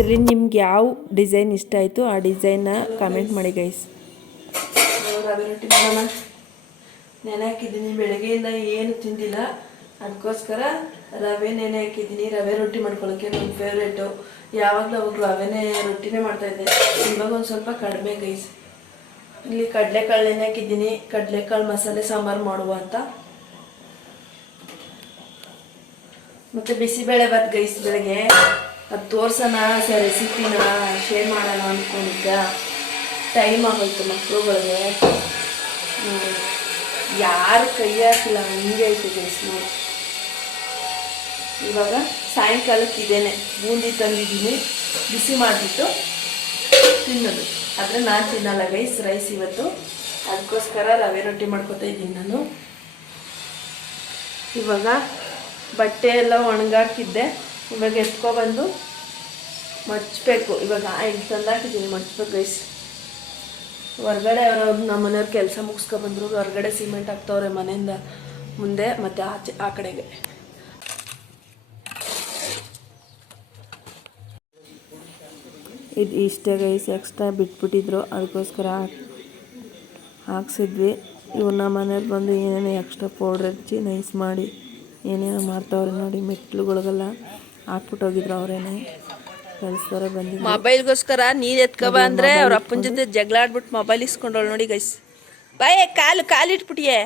ಇದರಲ್ಲಿ ನಿಮ್ಗೆ ಯಾವ ಡಿಸೈನ್ ಇಷ್ಟ ಆಯಿತು? ಆ ಡಿಸೈನ್ನ ಕಾಮೆಂಟ್ ಮಾಡಿ ಗೈಸ್ ರೊಟ್ಟಿ ಮಾಡೋಣ. ನೆನೆ ಹಾಕಿದ್ದೀನಿ. ಬೆಳಗ್ಗೆಯಿಂದ ಏನು ತಿಂದಿಲ್ಲ. ಅದಕ್ಕೋಸ್ಕರ ರವೆ ನೆನೆ ಹಾಕಿದ್ದೀನಿ. ರವೆ ರೊಟ್ಟಿ ಮಾಡ್ಕೊಳ್ಳೋಕ್ಕೆ ನನ್ನ ಫೇವ್ರೇಟು ಯಾವಾಗಲೂ ಅವಾಗ ರವೆನೇ ರೊಟ್ಟಿನೇ ಮಾಡ್ತಾ ಇದ್ದೆ. ಇವಾಗ ಒಂದು ಸ್ವಲ್ಪ ಕಡಿಮೆ ಗೈಸ್ ಇಲ್ಲಿ ಕಡಲೆಕಾಳು ನೆನೆ ಹಾಕಿದ್ದೀನಿ. ಕಡಲೆಕಾಳು ಮಸಾಲೆ ಸಾಂಬಾರು ಮಾಡುವ ಅಂತ. ಮತ್ತು ಬಿಸಿಬೇಳೆ ಬಾತ್ ಗೈಸ್ ಬೆಳಗ್ಗೆ. ಅದು ತೋರ್ಸೋಣ ರೆಸಿಪಿನ ಶೇರ್ ಮಾಡೋಣ ಅಂದ್ಕೊಂಡಿದ್ದೆ ಟೈಮ್ ಆಗೋಯ್ತು ಮಕ್ಕಳುಗಳಿಗೆ ಯಾರು ಕೈ ಹಾಕಿಲ್ಲ, ಹಂಗೆ ಐತೆ ಬೇಸ್ನು ಇವಾಗ ಸಾಯಂಕಾಲಕ್ಕೆ ಇದೇನೆ. ಬೂಂದಿ ತಂದಿದ್ದೀನಿ. ಬಿಸಿ ಮಾಡಿಬಿಟ್ಟು ತಿನ್ನೋದು. ಆದರೆ ನಾನು ತಿನ್ನಲ್ಲ ಗೈಸ್ ರೈಸ್ ಇವತ್ತು. ಅದಕ್ಕೋಸ್ಕರ ರವೆ ರೊಟ್ಟಿ ಮಾಡ್ಕೊತಾ ಇದ್ದೀನಿ ನಾನು. ಇವಾಗ ಬಟ್ಟೆ ಎಲ್ಲ ಒಣಗಾಕಿದ್ದೆ. ಇವಾಗ ಎತ್ಕೊಬಂದು ಮಚ್ಚಬೇಕು ಇವಾಗ ಇಲ್ಲಿ ತಂದಾಕಿದ್ದೀನಿ ಮಚ್ಚಬೇಕು ಗೈಸ್ ಹೊರಗಡೆ ಅವ್ರವ್ರು ನಮ್ಮ ಮನೆಯವ್ರು ಕೆಲಸ ಮುಗಿಸ್ಕೊಬಂದ್ರು ಹೊರ್ಗಡೆ ಸಿಮೆಂಟ್ ಹಾಕ್ತವ್ರೆ ಮನೆಯಿಂದ ಮುಂದೆ, ಮತ್ತು ಆಚೆ ಆ ಕಡೆಗೆ. ಇದು ಇಷ್ಟೇ ಗೈಸ್ ಎಕ್ಸ್ಟ್ರಾ ಬಿಟ್ಬಿಟ್ಟಿದ್ರು. ಅದಕ್ಕೋಸ್ಕರ ಹಾಕ್ಸಿದ್ವಿ. ಇವ್ರು ನಮ್ಮ ಮನೆಯವ್ರು ಬಂದು ಏನೇನೋ ಎಕ್ಸ್ಟ್ರಾ ಪೌಡ್ರ್ ಹಚ್ಚಿ ನೈಸ್ ಮಾಡಿ, ಏನೇನೋ ಮಾಡ್ತಾವ್ರೆ ನೋಡಿ, ಮೆಟ್ಲುಗಳಿಗೆಲ್ಲ. ಹಾಕ್ಬಿಟ್ಟು ಹೋಗಿದ್ರು ಅವರೇನೆ. ಬಂದು ಬಂದಿದ್ರು. ಮೊಬೈಲ್ಗೋಸ್ಕರ ನೀರು ಎತ್ಕೊಬ ಅಂದರೆ ಅವ್ರ ಅಪ್ಪನ ಜೊತೆ ಜಗಳ ಆಡ್ಬಿಟ್ಟು ಮೊಬೈಲ್ ಇಸ್ಕೊಂಡವಳು ನೋಡಿ ಗೈಸ್ ಬಾಯ್ ಕಾಲು ಕಾಲು ಇಟ್ಬಿಟ್ಟಿಯೇ.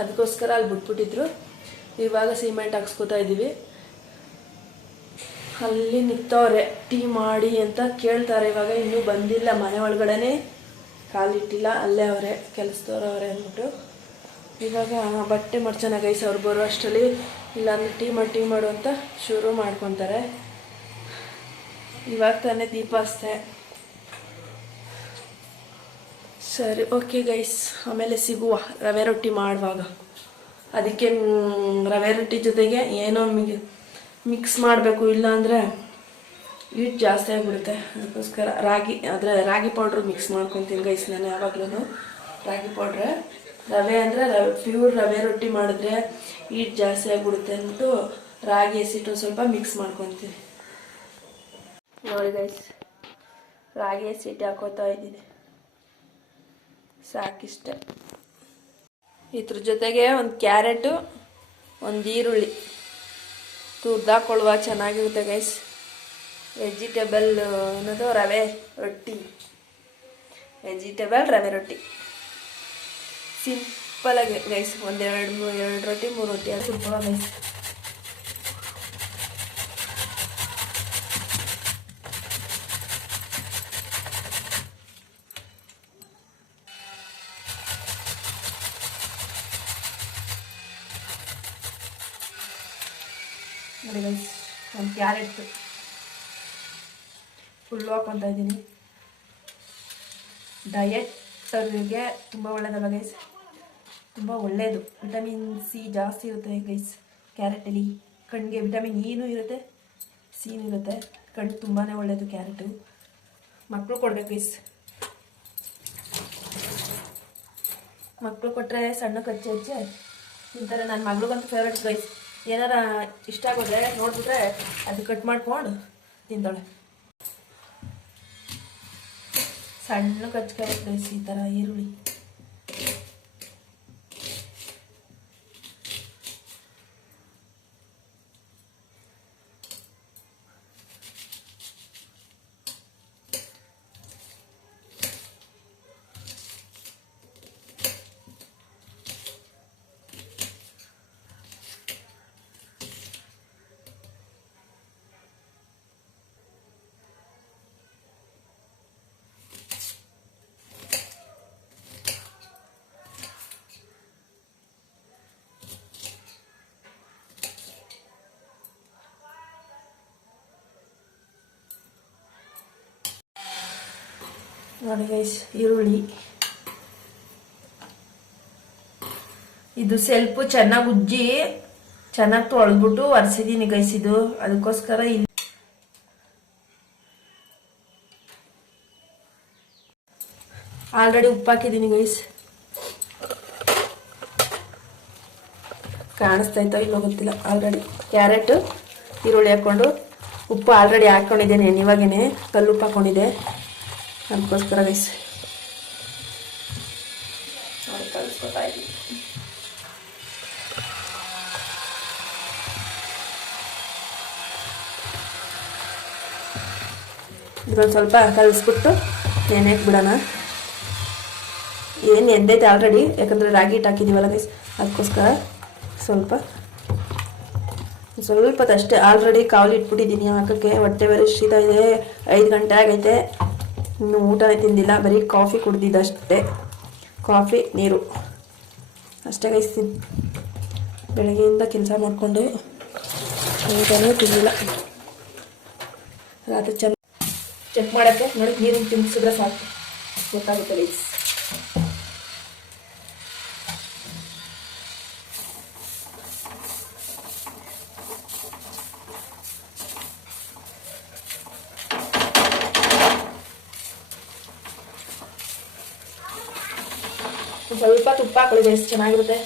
ಅದಕ್ಕೋಸ್ಕರ ಅಲ್ಲಿ ಬಿಟ್ಬಿಟ್ಟಿದ್ರು. ಇವಾಗ ಸಿಮೆಂಟ್ ಹಾಕ್ಸ್ಕೊತಾ ಇದ್ದೀವಿ ಅಲ್ಲಿ ನಿಂತವ್ರೆ ಟೀ ಮಾಡಿ ಅಂತ ಕೇಳ್ತಾರೆ. ಇವಾಗ ಇನ್ನೂ ಬಂದಿಲ್ಲ ಮನೆ ಒಳಗಡೆನೆ ಕಾಲಿಟ್ಟಿಲ್ಲ ಅಲ್ಲೇ ಅವರೇ ಕೆಲಸದವ್ರು ಅವರೇ ಅಂದ್ಬಿಟ್ಟು. ಇವಾಗ ಬಟ್ಟೆ ಮರ್ಚನ ಗೈಸ್ ಅವ್ರು ಬರೋ ಅಷ್ಟರಲ್ಲಿ ಇಲ್ಲಾಂದ್ರೆ ಟೀ ಮಾಡಿ, ಟೀ ಮಾಡು ಅಂತ ಶುರು ಮಾಡ್ಕೊತಾರೆ. ಇವಾಗ ತಾನೇ ದೀಪ ಅಷ್ಟೆ ಸರಿ, ಓಕೆ ಗೈಸ್. ಆಮೇಲೆ ಸಿಗುವ. ರವೆ ರೊಟ್ಟಿ ಮಾಡುವಾಗ. ಅದಕ್ಕೆ ರವೆ ರೊಟ್ಟಿ ಜೊತೆಗೆ ಏನೋ ಮಿಗಿ, ಮಿಕ್ಸ್ ಮಾಡಬೇಕು. ಇಲ್ಲಾಂದರೆ ಹೀಟ್ ಜಾಸ್ತಿ ಆಗಿಬಿಡುತ್ತೆ. ಅದಕ್ಕೋಸ್ಕರ ರಾಗಿ, ಆದರೆ ರಾಗಿ ಪೌಡ್ರ್ ಮಿಕ್ಸ್ ಮಾಡ್ಕೊತೀನಿ ಗೈಸ್ ನಾನು ಯಾವಾಗಲೂ ರಾಗಿ ಪೌಡ್ರೆ ರವೆ ಅಂದರೆ ರವೆ ಪ್ಯೂರ್ ರವೆ ರೊಟ್ಟಿ ಮಾಡಿದ್ರೆ ಈಟ್ ಜಾಸ್ತಿ ಆಗಿಬಿಡುತ್ತೆ ಅಂದ್ಬಿಟ್ಟು ರಾಗಿ, ಹಸಿಟ್ಟು ಸ್ವಲ್ಪ ಮಿಕ್ಸ್ ಮಾಡ್ಕೊತೀವಿ ನೋಡಿ ಗೈಸ್ ರಾಗಿ, ಹಸಿಟ್ಟು ಹಾಕೋತಾ ಇದ್ದೀನಿ. ಸಾಕಿಷ್ಟೆ. ಇದ್ರ ಜೊತೆಗೆ ಒಂದು ಕ್ಯಾರೆಟು, ಒಂದು ಈರುಳ್ಳಿ. ತುರ್ದಾಕೊಳ್ಳುವ ಚೆನ್ನಾಗಿರುತ್ತೆ ಗೈಸ್ ವೆಜಿಟೇಬಲ್ ಅನ್ನೋದು ರವೆ ರೊಟ್ಟಿ. ವೆಜಿಟೇಬಲ್ ರವೆ ರೊಟ್ಟಿ. ಸಿಂಪಲಾಗಿ ಗೈಸ್ ಒಂದೆರಡು ಮೂರು ಎರಡು ರೊಟ್ಟಿ ಮೂರು ರೊಟ್ಟಿ ಅದು ಸಿಂಪಲ್ ಗೈಸ್ ನೋಡಿ ಗೈಸ್ ಒಂದು ಕ್ಯಾರೆಟ್ ಫುಲ್ಲು ಹಾಕೊತಾ ಇದ್ದೀನಿ ಡಯಟ್ ಅವ್ರಿಗೆ ತುಂಬ ಒಳ್ಳೆಯದಲ್ಲ ಗೈಸ್ ತುಂಬ ಒಳ್ಳೆಯದು. ವಿಟಮಿನ್ ಸಿ ಜಾಸ್ತಿ ಇರುತ್ತೆ ಗೈಸ್ ಕ್ಯಾರೆಟಲ್ಲಿ ಕಣ್ಣಿಗೆ ವಿಟಮಿನ್ ಇನೂ ಇರುತ್ತೆ, ಸಿನೂ ಇರುತ್ತೆ. ಕಣ್ಣು ತುಂಬಾ ಒಳ್ಳೆಯದು ಕ್ಯಾರೆಟು ಮಕ್ಕಳು ಕೊಡಬೇಕು ಗೈಸ್ ಮಕ್ಕಳು ಕೊಟ್ಟರೆ ಸಣ್ಣ ಕಚ್ಚೆ ಹಚ್ಚೆ ತಿಂತಾರೆ. ನನ್ನ ಮಗಳಿಗಂತೂ ಫೇವ್ರೇಟ್ ಗೈಸ್ ಏನಾರ ಇಷ್ಟ ಆಗೋದ್ರೆ ನೋಡಿಬಿಟ್ರೆ ಅದು ಕಟ್ ಮಾಡ್ಕೊಂಡು ತಿಂತಾಳೆ. ಸಣ್ಣ ಕಚ್ಕಾಯಿ ಗೈಸ್ ಈ ಥರ ಈರುಳ್ಳಿ. ನೋಡಿ ಗೈಸ್ ಈರುಳ್ಳಿ. ಇದು ಸೆಲ್ಪು ಚೆನ್ನಾಗಿ ಉಜ್ಜಿ ಚೆನ್ನಾಗಿ ತೊಳೆದ್ಬಿಟ್ಟು ಒರೆಸಿದ್ದೀನಿ ಗೈಸ್ ಇದು. ಅದಕ್ಕೋಸ್ಕರ ಇಲ್ಲಿ ಆಲ್ರೆಡಿ ಉಪ್ಪು ಹಾಕಿದ್ದೀನಿ ಗೈಸ್ ಕಾಣಿಸ್ತಾ ಇತ್ತೋ ಇಲ್ಲೋ ಗೊತ್ತಿಲ್ಲ, ಆಲ್ರೆಡಿ. ಕ್ಯಾರೆಟು ಈರುಳ್ಳಿ ಹಾಕ್ಕೊಂಡು ಉಪ್ಪು ಆಲ್ರೆಡಿ ಹಾಕ್ಕೊಂಡಿದ್ದೇನೆ ಇವಾಗೇನೆ ಕಲ್ಲುಪ್ಪು ಹಾಕ್ಕೊಂಡಿದ್ದೆ ಅದಕ್ಕೋಸ್ಕರ ಗೈಸ್ ನೋಡಿ ಕಲಿಸ್ಕೊತಾ ಇದ್ದೀನಿ ಇದೊಂದು ಸ್ವಲ್ಪ ಕಲಿಸ್ಬಿಟ್ಟು ನೆನೆಯಕ್ಕೆ ಬಿಡೋಣ ಏನು ಎಂದೈತೆ ಆಲ್ರೆಡಿ ಯಾಕಂದರೆ ರಾಗಿ ಹಿಟ್ಟು ಹಾಕಿದ್ದೀವಲ್ಲ ಗೈಸ್ ಅದಕ್ಕೋಸ್ಕರ ಸ್ವಲ್ಪ ಸ್ವಲ್ಪದಷ್ಟೇ ಆಲ್ರೆಡಿ ಕಾವಲಿ ಇಟ್ಬಿಟ್ಟಿದ್ದೀನಿ ಹಾಕೋಕ್ಕೆ ಹೊಟ್ಟೆ ಬೇರೆ ಶೀತ ಇದೆ ಐದು ಗಂಟೆ ಆಗೈತೆ ಇನ್ನು ಊಟನೇ ತಿಂದಿಲ್ಲ, ಬರೀ ಕಾಫಿ ಕುಡ್ದಿದ್ದಷ್ಟೇ. ಕಾಫಿ, ನೀರು. ಅಷ್ಟೇ ಗೈಸ್ತೀನಿ ಬೆಳಗ್ಗೆಯಿಂದ ಕೆಲಸ ಮಾಡಿಕೊಂಡು ಊಟನೂ ತಿಂದಿಲ್ಲ. ರಾತ್ರಿ ಚೆನ್ನ ಚೆಕ್ ಮಾಡೋಕ್ಕೆ ನೋಡಿ ನೀರಿನ ತಿನ್ನಿಸಿದ್ರೆ ಸಾಕು. ಗೊತ್ತಾಗುತ್ತೆ ಗೈಸ್ ಸ್ವಲ್ಪ ತುಪ್ಪ ಹಾಕೊಳ್ಳಿ ಎಷ್ಟು ಚೆನ್ನಾಗಿರುತ್ತೆ.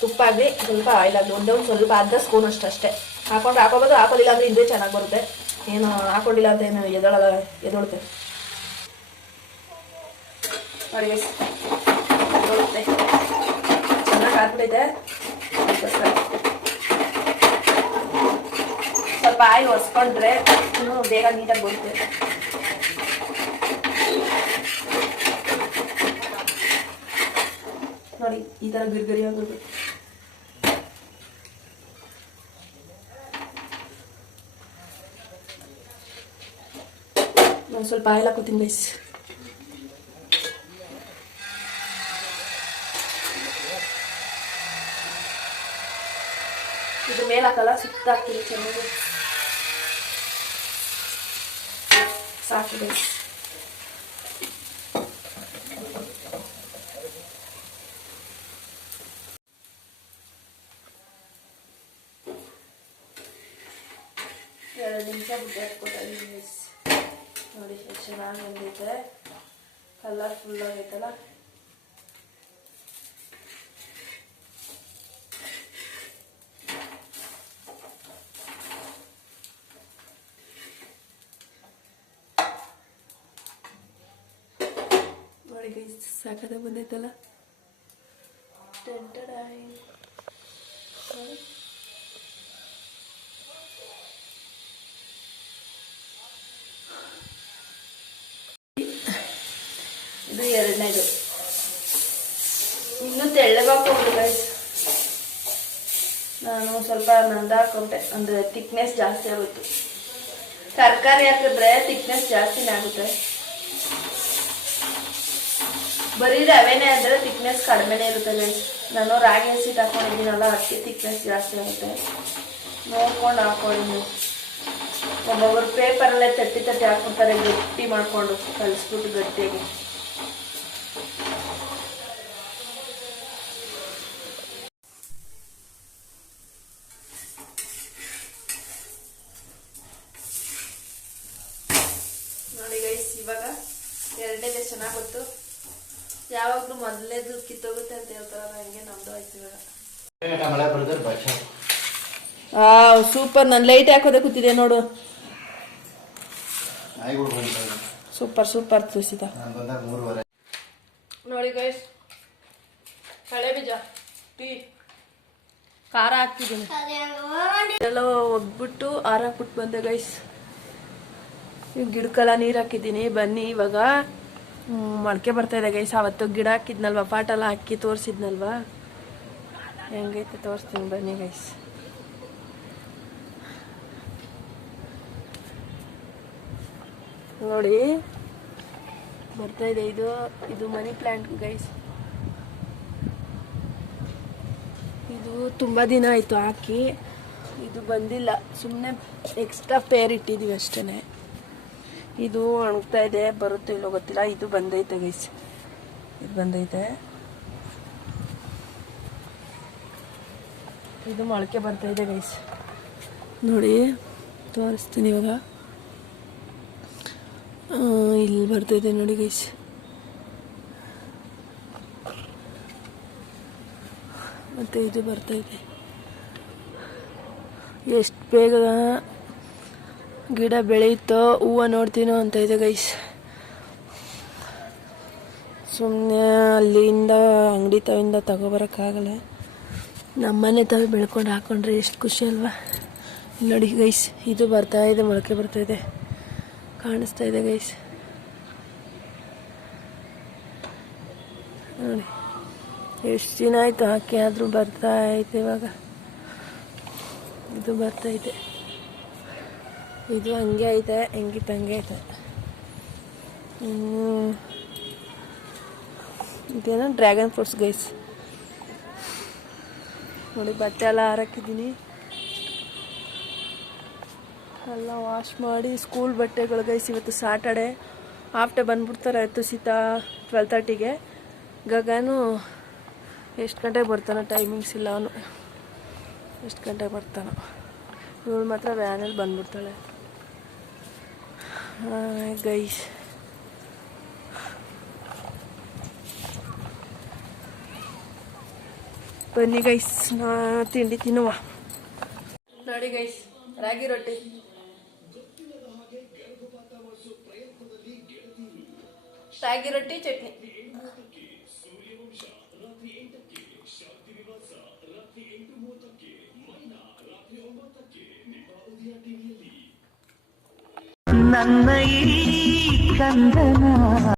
ತುಪ್ಪ ಆಗಲಿ ಸ್ವಲ್ಪ ಆಯಿಲ್ ಆಗಲಿ ಒಂದೇ ಒಂದು ಸ್ವಲ್ಪ ಅರ್ಧ ಸ್ಪೂನ್ ಅಷ್ಟು ಅಷ್ಟೇ. ಹಾಕೊಂಡು ಹಾಕೋಬೋದು ಹಾಕೋಲಿಲ್ಲ ಅಂದರೆ ಇದೇ ಚೆನ್ನಾಗಿ ಬರುತ್ತೆ. ಏನು ಹಾಕೊಂಡಿಲ್ಲ ಅಂತ ಏನು ಎದೊಳಲ್ಲ ಎದೊಳುತ್ತೆ. ನೋಡಿ guys, ಎದ್ದೊಳುತ್ತೆ ಚೆನ್ನಾಗಿ ಹಾಕ್ಬಿಟ್ಟೈತೆ ಸ್ವಲ್ಪ ಆಯಿಲ್ ಒರೆಸ್ಕೊಂಡ್ರೆ ಇನ್ನೂ ಬೇಗ ನೀಟಾಗಿ ಬರುತ್ತೆ. ನೋಡಿ ಈ ತರ ಗಿರ್ಗರಿ ಆಗೋದು. ನಾನು ಸ್ವಲ್ಪ ಆಯಿಲ್ ಹಾಕೋತೀನಿ ಗೈಸ್ ಇದು ಮೇಲೆ ಹಾಕಲ್ಲ ಸುತ್ತ ಚೆನ್ನಾಗಿ. ಸಾಕು ಗೈಸ್ ನಿಮಿಷ ಬಿಟ್ಟು ಹಾಕ್ಕೊತಾ ಇದ್ದೀನಿ guys. ನೋಡಿ ಎಷ್ಟು ಚೆನ್ನಾಗಿ ಬಂದೈತೆ ಕಲರ್ ಫುಲ್ ಆಗೈತಲ್ಲ ನೋಡಿ ಗೈಸ್ ಸಾಕಾದಾಗ ಬಂದೈತಲ್ಲ ಟನ್ ಟಡಾಯ್. ಇದು ಎರಡನೇದು. ಇನ್ನು ತೆಳ್ಳಗಾಕೊಂಡು ಗೈಸ್ ನಾನು ಸ್ವಲ್ಪ ನಂದ ಹಾಕೊಂಡೆ, ಅಂದರೆ ತಿಕ್ನೆಸ್ ಜಾಸ್ತಿ ಆಗುತ್ತೆ. ತರಕಾರಿ ಹಾಕಿದ್ರೆ ತಿಕ್ನೆಸ್ ಜಾಸ್ತಿನೇ ಆಗುತ್ತೆ. ಬರೀ ರವೆನೇ ಅಂದರೆ ತಿಕ್ನೆಸ್ ಕಡಿಮೆನೇ ಇರುತ್ತೆ ಗೈಸ್ ನಾನು ರಾಗಿ ಹಸಿಟ್ಟು ಹಾಕೊಂಡಿದ್ದೀನಲ್ಲ, ಅದಕ್ಕೆ ತಿಕ್ನೆಸ್ ಜಾಸ್ತಿ ಆಗುತ್ತೆ. ನೋಡ್ಕೊಂಡು ಹಾಕೊಳ್ಳಿ ನೀವು. ಒಬ್ಬೊಬ್ಬರು ಪೇಪರಲ್ಲೇ ತಟ್ಟಿ ತಟ್ಟಿ ಹಾಕ್ಬಿಡ್ತಾರೆ ಗಟ್ಟಿ ಮಾಡಿಕೊಂಡು ಕಲಿಸ್ಬಿಟ್ಟು ಗಟ್ಟಿಯಾಗಿ ನೋಡಿ ಗೈಸ್ ಇವಾಗ ಎರಡನೇದೇ ಚೆನ್ನಾಗಿ ಗೊತ್ತು ಯಾವಾಗಲೂ ಮೊದಲೇದು ಕಿತ್ತೋಗುತ್ತೆ ಅಂತ ಹೇಳ್ತಾರಲ್ಲ ಹಂಗೆ ನಮ್ದು ಆಯ್ತು ಇವಾಗ ಮಳೆ ಬರೆದ್ರೆ ಬಚ್ಚ ಆ ಸೂಪರ್ ನಾನು ಲೈಟ್ ಹಾಕೋದೇ ಕೂತಿದೆ ನೋಡು. ಸೂಪರ್ ಸೂಪರ್ ತುಸಿತ ನೋಡಿ ಗೈಸ್ ಕಳೆ ಬೀಜ ಟೀ. ಖಾರ ಹಾಕ್ತಿದ್ದೀನಿ. ಎಲ್ಲ ಒಗ್ಬಿಟ್ಟು ಆರ ಹಾಕ್ಬಿಟ್ಟು ಬಂದೆ ಗೈಸ್ ಗಿಡಕ್ಕೆಲ್ಲ ನೀರು ಹಾಕಿದ್ದೀನಿ. ಬನ್ನಿ ಇವಾಗ ಮಡಕೆ ಮೊಳಕೆ ಬರ್ತಾ ಇದೆ ಗೈಸ್ ಅವತ್ತು ಗಿಡ ಹಾಕಿದ್ನಲ್ವ ಪಾಟೆಲ್ಲ ಹಾಕಿ ತೋರಿಸಿದ್ನಲ್ವ? ಹೆಂಗೈತೆ ತೋರಿಸ್ತೀನಿ ಬನ್ನಿ ಗೈಸ್ ನೋಡಿ ಬರ್ತಾ ಇದೆ, ಇದು ಇದು ಮನಿ ಪ್ಲಾಂಟ್ ಗೈಸ್ ಇದು ತುಂಬ ದಿನ ಆಯಿತು ಹಾಕಿ, ಇದು ಬಂದಿಲ್ಲ ಸುಮ್ಮನೆ ಎಕ್ಸ್ಟ್ರಾ ಪೇರ್ ಇಟ್ಟಿದ್ದೀವಿ ಅಷ್ಟೇ ಇದು ಒಣಗ್ತಾ ಇದೆ, ಬರುತ್ತೆ ಇಲ್ಲೋ ಗೊತ್ತಿಲ್ಲ, ಇದು ಬಂದೈತೆ ಗೈಸ್ ಇದು ಬಂದೈತೆ. ಇದು ಮೊಳಕೆ ಬರ್ತಾ ಇದೆ ಗೈಸ್ ನೋಡಿ, ತೋರಿಸ್ತೀನಿ ಇವಾಗ. ಇಲ್ಲಿ ಬರ್ತೈತೆ ನೋಡಿ ಗೈಸ್ ಮತ್ತು ಇದು ಬರ್ತೈತೆ ಎಷ್ಟು ಬೇಗ ಗಿಡ ಬೆಳೆಯುತ್ತೋ ಹೂವು ನೋಡ್ತೀನೋ ಅಂತ ಇದೆ ಗೈಸ್ ಸುಮ್ಮನೆ ಅಲ್ಲಿಂದ ಅಂಗಡಿ ತವಿಂದ ತಗೊಬರೋಕ್ಕಾಗಲ್ಲ. ನಮ್ಮನೆ ತಾವೇ ಬೆಳ್ಕೊಂಡು ಹಾಕೊಂಡ್ರೆ ಎಷ್ಟು ಖುಷಿ ಅಲ್ವಾ? ನೋಡಿ ಗೈಸ್ ಇದು ಬರ್ತಾ ಇದೆ, ಮೊಳಕೆ ಬರ್ತಾ ಇದೆ. ಕಾಣಿಸ್ತಾ ಇದೆ ಗೈಸ್ ನೋಡಿ, ಎಷ್ಟು ದಿನ ಆಯಿತು ಹಾಕಿ, ಆದರೂ ಬರ್ತಾ ಐತೆ ಇವಾಗ. ಇದು ಬರ್ತೈತೆ ಇದು. ಹಂಗೆ ಐತೆ, ಹೆಂಗಿತ್ತು ಹಂಗೆ ಐತೆ. ಇದೇನೋ ಡ್ರ್ಯಾಗನ್ ಫ್ರೂಟ್ಸ್ ಗೈಸ್ ನೋಡಿ, ಬಟ್ಟೆ ಎಲ್ಲ ಹಾರಾಕಿದ್ದೀನಿ ಎಲ್ಲ ವಾಶ್ ಮಾಡಿ ಸ್ಕೂಲ್ ಬಟ್ಟೆಗಳು ಗೈಸ್ ಇವತ್ತು ಸಾಟರ್ಡೆ ಡೇ ಬಂದ್ಬಿಡ್ತಾರೆ ಆಯಿತು ಸೀತಾ ಟ್ವೆಲ್ ತರ್ಟಿಗೆ ಗಗನು ಎಷ್ಟು ಗಂಟೆಗೆ ಬರ್ತಾನೆ ಟೈಮಿಂಗ್ಸ್ ಇಲ್ಲ ಅವನು. ಎಷ್ಟು ಗಂಟೆಗೆ ಬರ್ತಾನೋ. ಇವಳು ಮಾತ್ರ ವ್ಯಾನಲ್ಲಿ ಬಂದ್ಬಿಡ್ತಾಳೆ. ಗೈಸ್ ಬನ್ನಿ ಗೈಸ್ ನಾ ತಿಂಡಿ ತಿನ್ನುವ. ನೋಡಿ ಗೈಸ್ ರಾಗಿ ರೊಟ್ಟಿ. ರಾಗಿ ರೊಟ್ಟಿ ಚಟ್ನಿ. ನನ್ನ ಈ ಕಂದನ.